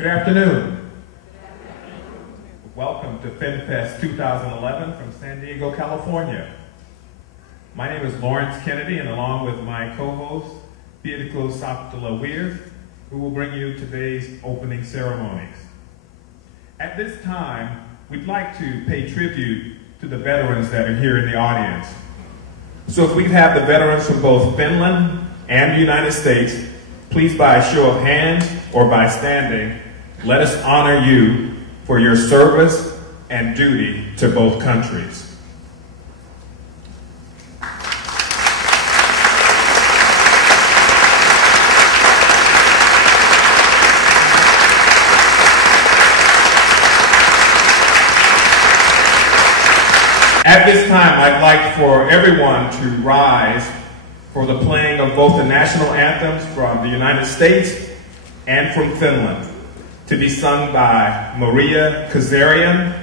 Good afternoon. Welcome to FinnFest 2011 from San Diego, California. My name is Lawrence Kennedy, and along with my co-host, Fiediclo Saptala-Weir, who will bring you today's opening ceremonies. At this time, we'd like to pay tribute to the veterans that are here in the audience. So if we could have the veterans from both Finland and the United States, please by a show of hands or by standing, let us honor you for your service and duty to both countries. At this time, I'd like for everyone to rise for the playing of both the national anthems from the United States and from Finland, to be sung by Maria Kazarian.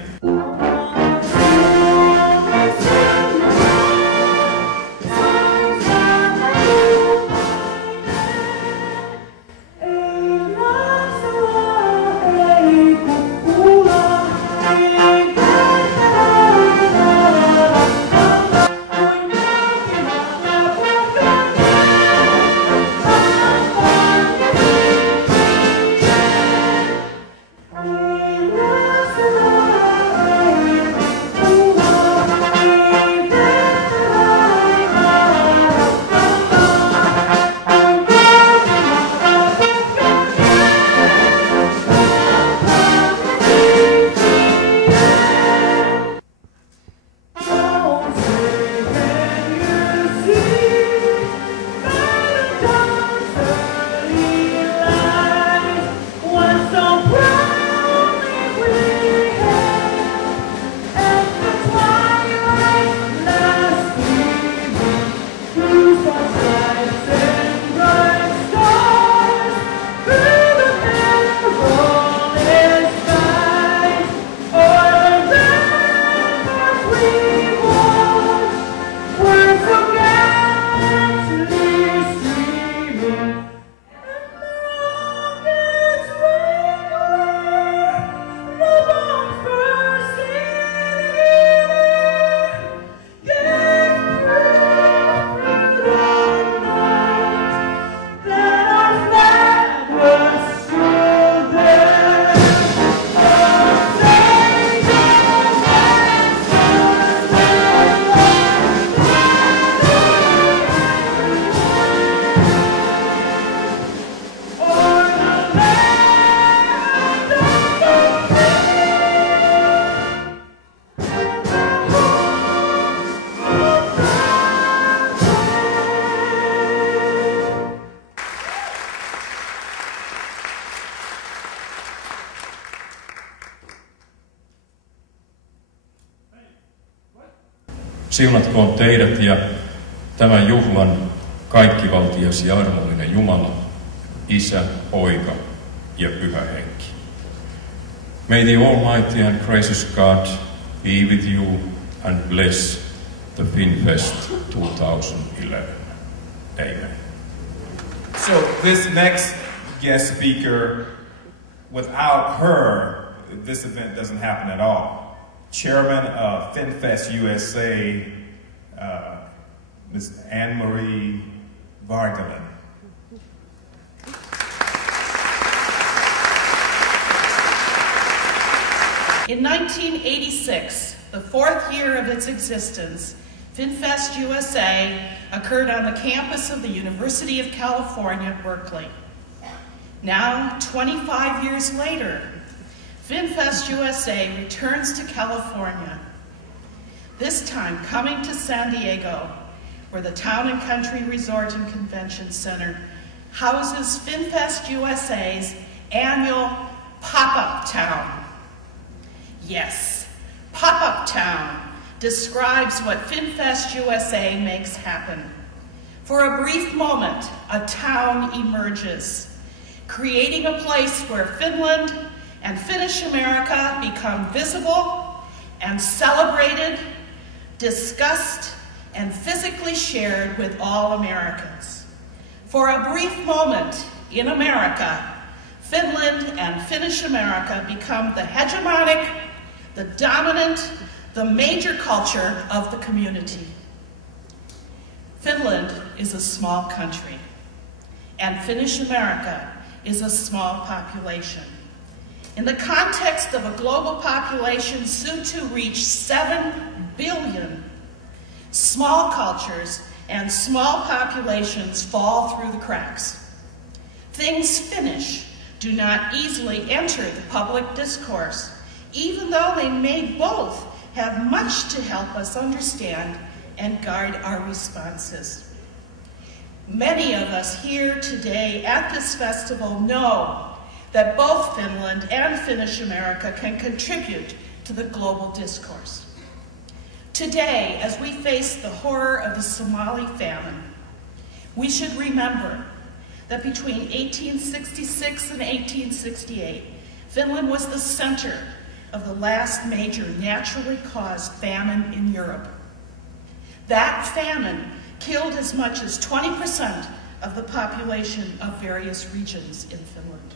Siunatkoon teidät ja tämän juhlan kaikkivaltias ja armollinen Jumala, Isä, Poika ja Pyhä Henki. May the Almighty and gracious God be with you and bless the FinnFest 2011. Amen. So this next guest speaker, without her, this event doesn't happen at all. Chairman of FinnFest USA, Ms. Anne-Marie Vargelen. In 1986, the fourth year of its existence, FinnFest USA occurred on the campus of the University of California, Berkeley. Now, 25 years later, FinnFest USA returns to California, this time coming to San Diego, where the Town and Country Resort and Convention Center houses FinnFest USA's annual Pop-Up Town. Yes, Pop-Up Town describes what FinnFest USA makes happen. For a brief moment, a town emerges, creating a place where Finland and Finnish America become visible and celebrated, discussed, and physically shared with all Americans. For a brief moment in America, Finland and Finnish America become the hegemonic, the dominant, the major culture of the community. Finland is a small country, and Finnish America is a small population. In the context of a global population soon to reach 7 billion, small cultures and small populations fall through the cracks. Things Finnish do not easily enter the public discourse, even though they may both have much to help us understand and guide our responses. Many of us here today at this festival know that both Finland and Finnish America can contribute to the global discourse. Today, as we face the horror of the Somali famine, we should remember that between 1866 and 1868, Finland was the center of the last major naturally caused famine in Europe. That famine killed as much as 20% of the population of various regions in Finland.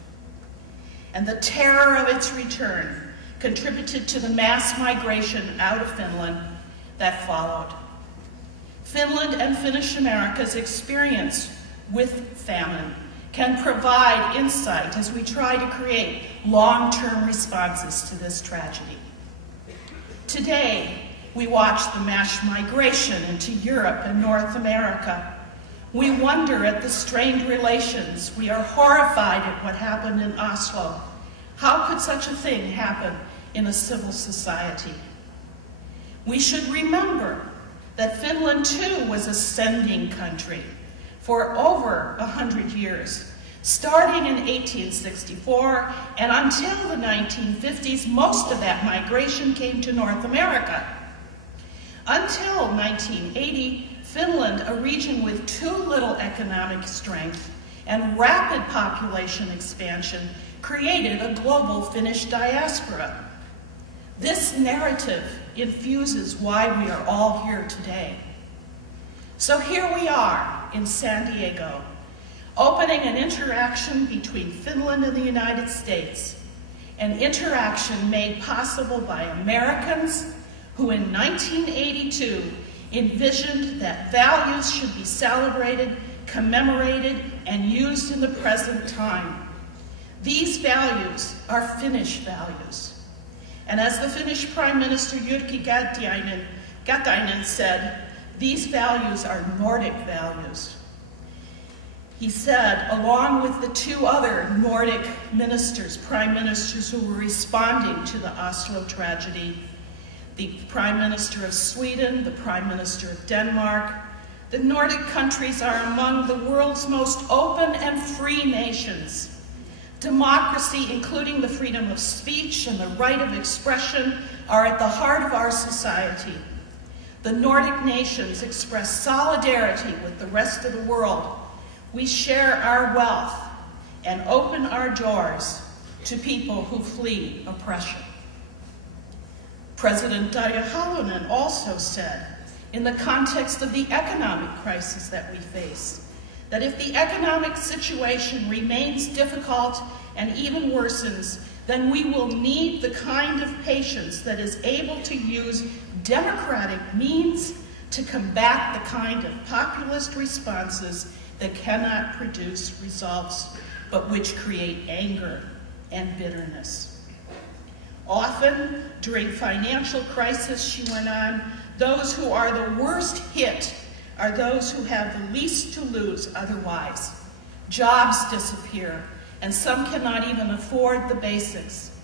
And the terror of its return contributed to the mass migration out of Finland that followed. Finland and Finnish America's experience with famine can provide insight as we try to create long-term responses to this tragedy. Today, we watch the mass migration into Europe and North America. We wonder at the strained relations. We are horrified at what happened in Oslo. How could such a thing happen in a civil society? We should remember that Finland too was a sending country for over 100 years, starting in 1864 and until the 1950s. Most of that migration came to North America. Until 1980, Finland, a region with too little economic strength and rapid population expansion, created a global Finnish diaspora. This narrative infuses why we are all here today. So here we are in San Diego, opening an interaction between Finland and the United States, an interaction made possible by Americans who in 1982 envisioned that values should be celebrated, commemorated, and used in the present time. These values are Finnish values. And as the Finnish Prime Minister Jyrki Katainen said, these values are Nordic values. He said, along with the two other Nordic ministers, prime ministers who were responding to the Oslo tragedy, the Prime Minister of Sweden, the Prime Minister of Denmark, the Nordic countries are among the world's most open and free nations. Democracy, including the freedom of speech and the right of expression, are at the heart of our society. The Nordic nations express solidarity with the rest of the world. We share our wealth and open our doors to people who flee oppression. President Tarja Halonen also said, in the context of the economic crisis that we face, that if the economic situation remains difficult and even worsens, then we will need the kind of patience that is able to use democratic means to combat the kind of populist responses that cannot produce results, but which create anger and bitterness. Often, during financial crisis, she went on, those who are the worst hit are those who have the least to lose otherwise. Jobs disappear, and some cannot even afford the basics.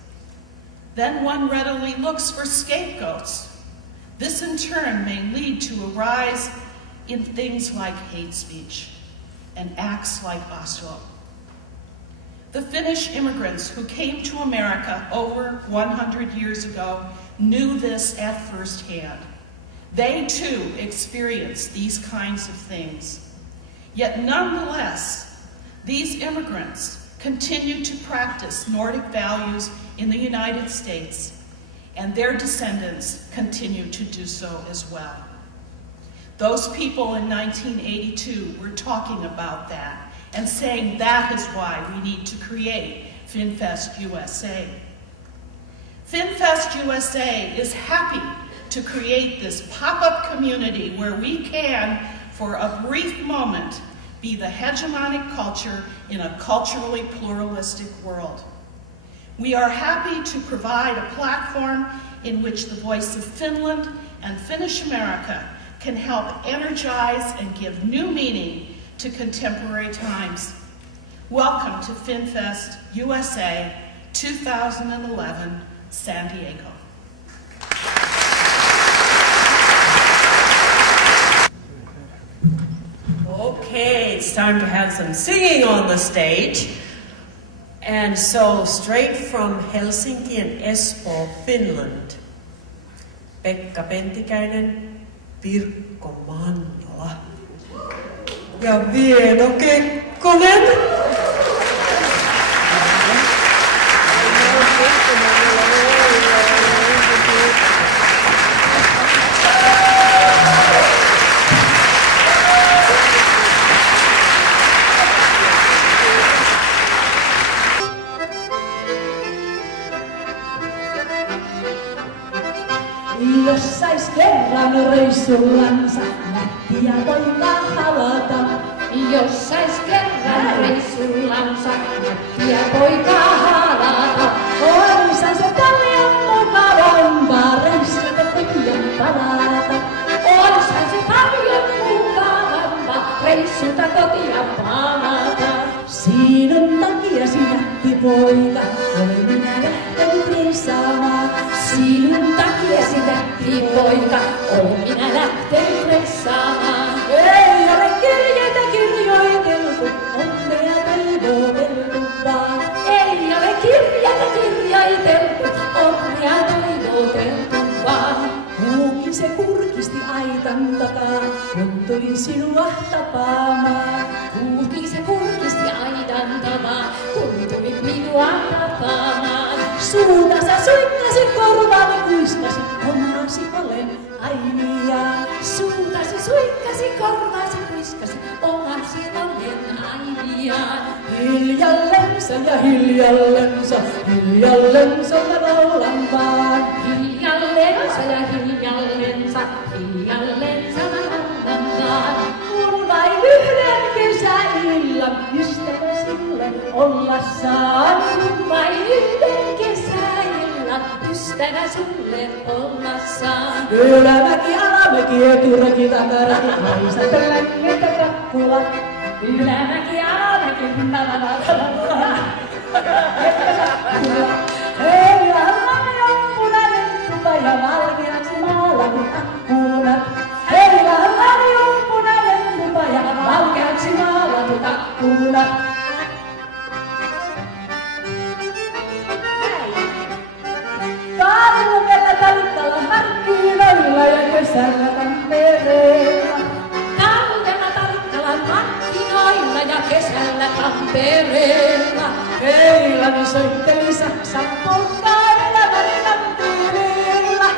Then one readily looks for scapegoats. This in turn may lead to a rise in things like hate speech and acts like Oslo. The Finnish immigrants who came to America over 100 years ago knew this at first hand. They too experienced these kinds of things. Yet nonetheless, these immigrants continued to practice Nordic values in the United States, and their descendants continue to do so as well. Those people in 1982 were talking about that and saying that is why we need to create FinnFest USA. FinnFest USA is happy to create this pop-up community where we can, for a brief moment, be the hegemonic culture in a culturally pluralistic world. We are happy to provide a platform in which the voice of Finland and Finnish America can help energize and give new meaning to contemporary times. Welcome to FinnFest USA 2011, San Diego. Okay, it's time to have some singing on the stage. And so, straight from Helsinki and Espoo, Finland, Pekka Pentikäinen, Pirkko Mannola ja Vieno Kekkonen. Jos sais kerran reissullansa nättiä poikaa halata. Jos sais kerran reissullansa nättiä poikaa halata. Oishan se paljon mukavampaa reissuta kotiin palata. Oishan se paljon mukavampaa reissuta kotiin palata. Sinun takiasi nätti poika, olen minä lähtenyt reissaamaan. Sinun takiasi nätti poika, olen minä lähtenyt reissaamaan. Ei ole kirjeitä kirjoiteltu, onnea toivoteltu vaan. Ei ole kirjeitä kirjoiteltu, onnea toivoteltu vaan. Kuukin se kurkisti aitan takaa, kun tulin sinua tapaamaan. Kuukin se kurkisti aitan takaa, kun tulin minua tapaamaan. Suutansa suikkasi, korvaani kuiskasi, ommasi olen aiviaan. Suuntasi suikkasi, korvaasi kuiskasi, omasi olen aiviaan. Hiljallensa ja hiljallensa, hiljallensa mä laulan vaan. Hiljallensa ja hiljallensa, hiljallensa mä laulan vaan. Kun vain yhden kesäillan ystävä sille olla saan. Kun vain yhden kesäillan ystävä sulle olla saan. Ylämäki, alamäki, eturäki, takaraki, naisat längit ja kakkula. Ylämäki, alamäki, takaraki, hei, allani on punainen tupa ja valkeaksi maalatut akkunat. Hei, allani on punainen tupa ja valkeaksi maalatut akkunat. Talvella Tallikkalan markkinoilla ja kesällä Tampereella. Talvella Tallikkalan markkinoilla ja kesällä Tampereella. Heilani soitteli Saksan polkkaa elämäni Tampereella.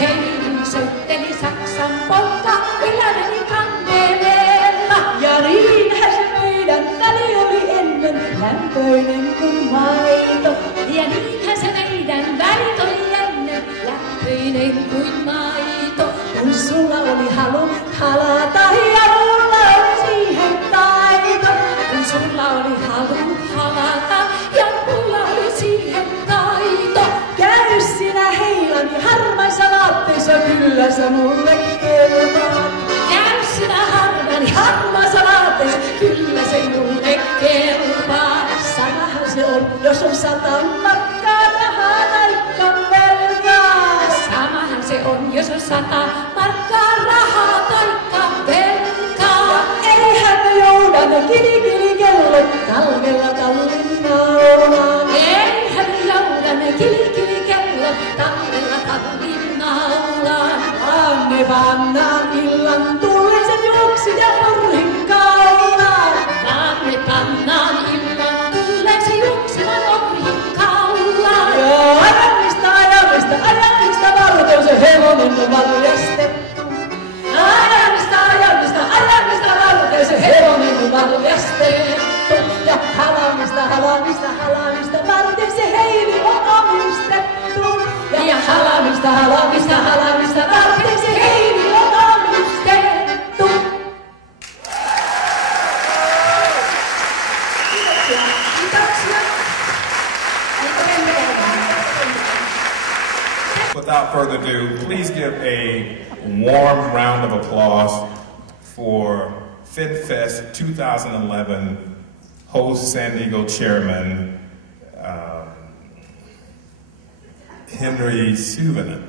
Heilani soitteli Saksan polkkaa elämäni Tampereella. Ja niinhän se meidän väli oli ennen lämpöinen kuin maito. Ja niinhän se meidän välit oli ennen lämpöinen kuin maito. Kun sulla oli halu halata ja mulla oli siihen taito. Kun sulla oli halu halata ja mulla oli siihen taito. Käy sinä heilani harmaissa vaatteissa, kyllä sä mulle kelpaat. Käy sinä harmaissa vaatteissa, kyllä se mulle kelpaa. Samahan se on, jos on 100 markkaa rahaa taikka velkaa. Samahan se on, jos on 100 markkaa rahaa taikka velkaa. Eihän me jouda ne kilikili-kellot talvella Tallinnaulaan. Eihän me jouda ne kilikili-kellot talvella Tallinnaulaan. Vaan me pannaan illan tullisen juoksin ja porhin kaulaan. Vaan me pannaan illan tullisen juoksin ja porhin kaulaan. Joo, ajamista varten se hevonen valjastettu. Ajamista varten se hevonen valjastettu. Ja halamista halamista, tarpeeksi heini on annustettu. Kiitoksia. Without further ado, please give a warm round of applause for FinnFest 2011 host San Diego Chairman Henry Suvinen.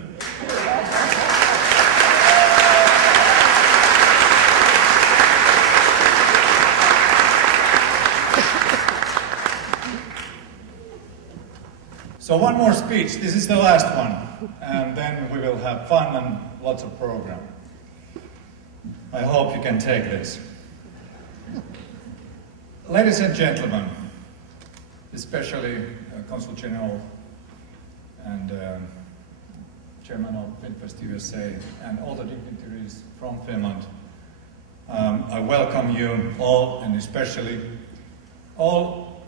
So one more speech. This is the last one, and then we will have fun and lots of program. I hope you can take this. Ladies and gentlemen, especially Consul General and Chairman of FinnFest USA and all the dignitaries from Finland, I welcome you all, and especially all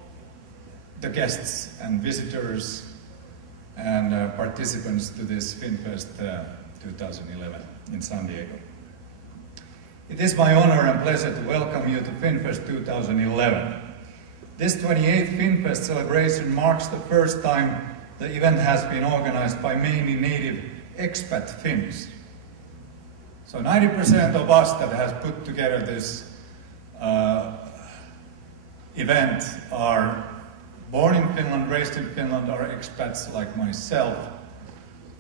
the guests and visitors and participants to this FinnFest 2011 in San Diego. It is my honor and pleasure to welcome you to FinnFest 2011. This 28th FinnFest celebration marks the first time the event has been organized by mainly native expat Finns. So 90% of us that has put together this event are born in Finland, raised in Finland, are expats like myself.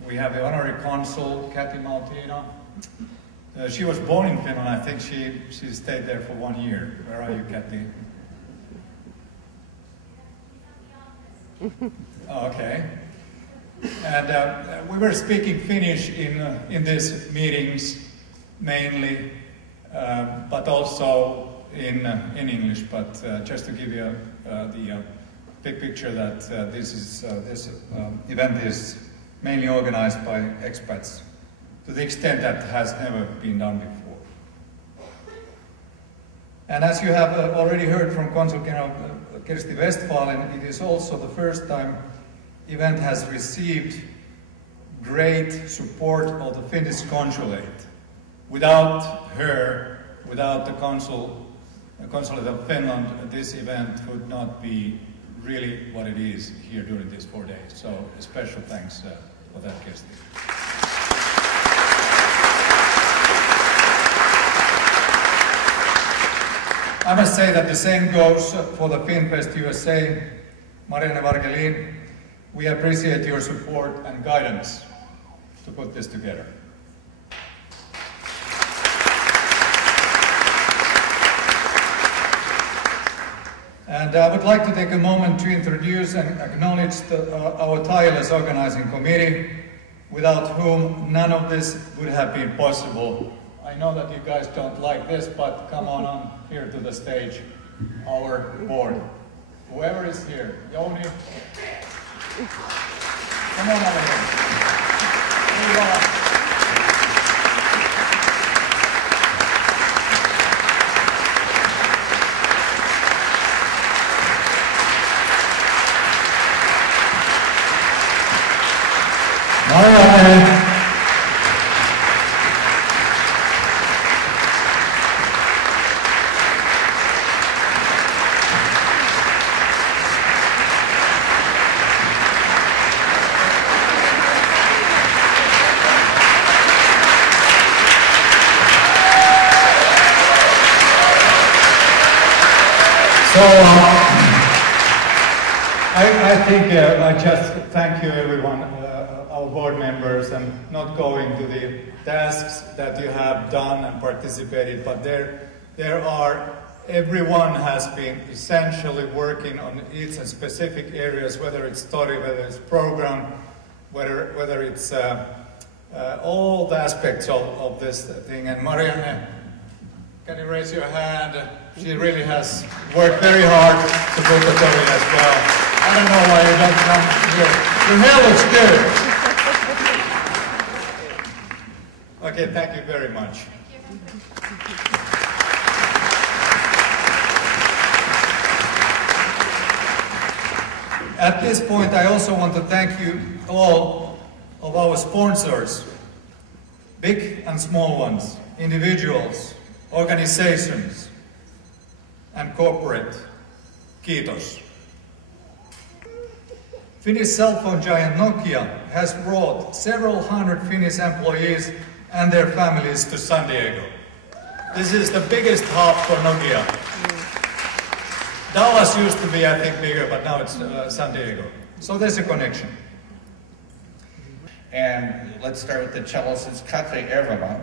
We have the honorary consul, Kathy Maltino. She was born in Finland. I think she stayed there for 1 year. Where are you, Kathy? Oh, okay. And we were speaking Finnish in these meetings mainly, but also in English. But just to give you the big picture that this event is mainly organized by expats to the extent that has never been done before. And as you have already heard from Consul General Kirsti Westphalen, it is also the first time event has received great support of the Finnish consulate. Without her, without the consulate of Finland, this event would not be really what it is here during these 4 days. So a special thanks for that, Kirsti. I must say that the same goes for the FinnFest USA. Marianne Vargelin, we appreciate your support and guidance to put this together. And I would like to take a moment to introduce and acknowledge our tireless organizing committee, without whom none of this would have been possible. I know that you guys don't like this, but come on here to the stage, our board. Whoever is here, Joni, come on over here. Move on. Marianne. So I think I just thank you everyone, our board members, and not going to the tasks that you have done and participated, but everyone has been essentially working on each and specific areas, whether it's story, whether it's program, whether it's all the aspects of this thing. And Marianne, can you raise your hand? She really has worked very hard to put the story as well. I don't know why you don't come here. Your hair looks good. Okay, thank you very much. At this point, I also want to thank you all of our sponsors, big and small ones, individuals, organizations, and corporate. Kiitos. Finnish cell phone giant Nokia has brought several hundred Finnish employees and their families to San Diego. This is the biggest hub for Nokia. Dallas used to be, I think, bigger, but now it's San Diego. So there's a connection. And let's start with the cellist. It's Katre Ervama,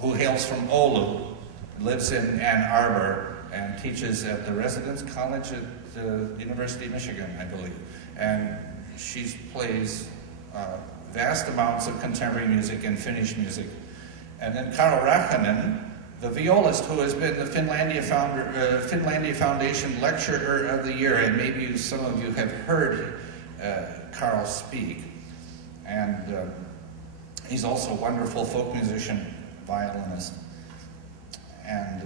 who hails from Oulu, lives in Ann Arbor, and teaches at the Residence College at the University of Michigan, I believe. And she plays vast amounts of contemporary music and Finnish music. And then Karo Rähänen, the violist who has been the Finlandia Foundation Lecturer of the Year, and maybe some of you have heard Karo speak. And he's also a wonderful folk musician, violinist. And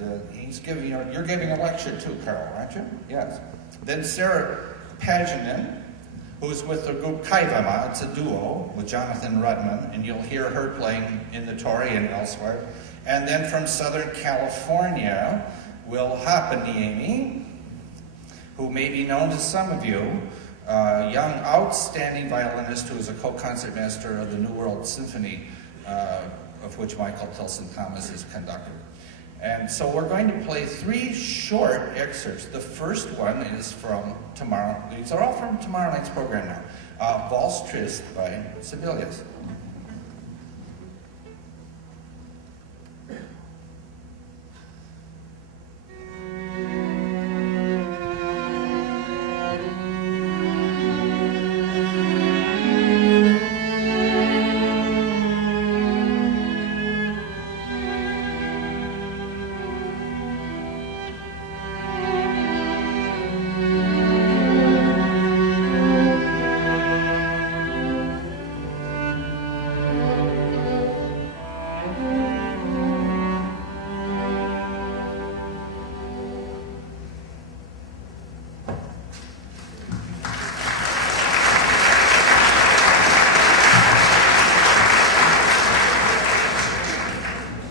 you're giving a lecture too, Carol, aren't you? Yes. Then Sarah Paginen, who's with the group Kaivama. It's a duo with Jonathan Rudman, and you'll hear her playing in the Tory and elsewhere. And then from Southern California, Will Hapaniemi, who may be known to some of you, a young, outstanding violinist who is a co-concertmaster of the New World Symphony, of which Michael Tilson Thomas is conductor. And so we're going to play 3 short excerpts. The first one is from tomorrow. These are all from tomorrow night's program now. Valse Triste by Sibelius.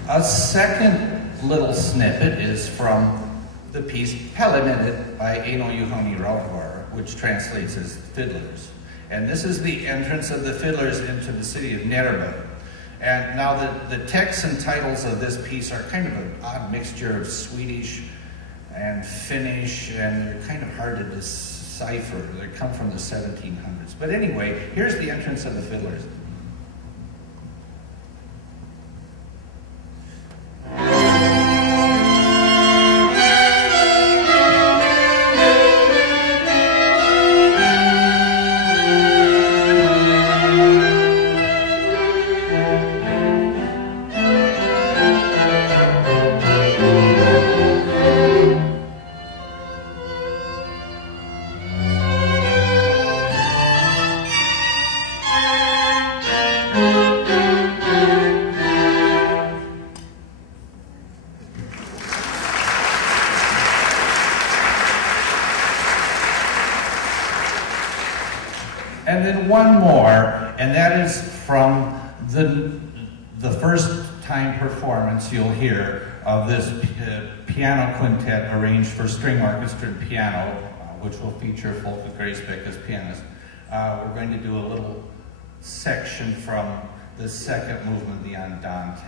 A second little snippet is from the piece Peliminit by Eino Juhani Rautavaara, which translates as Fiddlers. And this is the entrance of the fiddlers into the city of Närbe. And now the texts and titles of this piece are kind of an odd mixture of Swedish and Finnish, and they're kind of hard to decipher. They come from the 1700s. But anyway, here's the entrance of the fiddlers. And then one more, and that is from the first time performance you'll hear of this piano quintet arranged for string orchestra and piano, which will feature Folke Gracebeck as pianist. We're going to do a little section from the second movement, the Andante.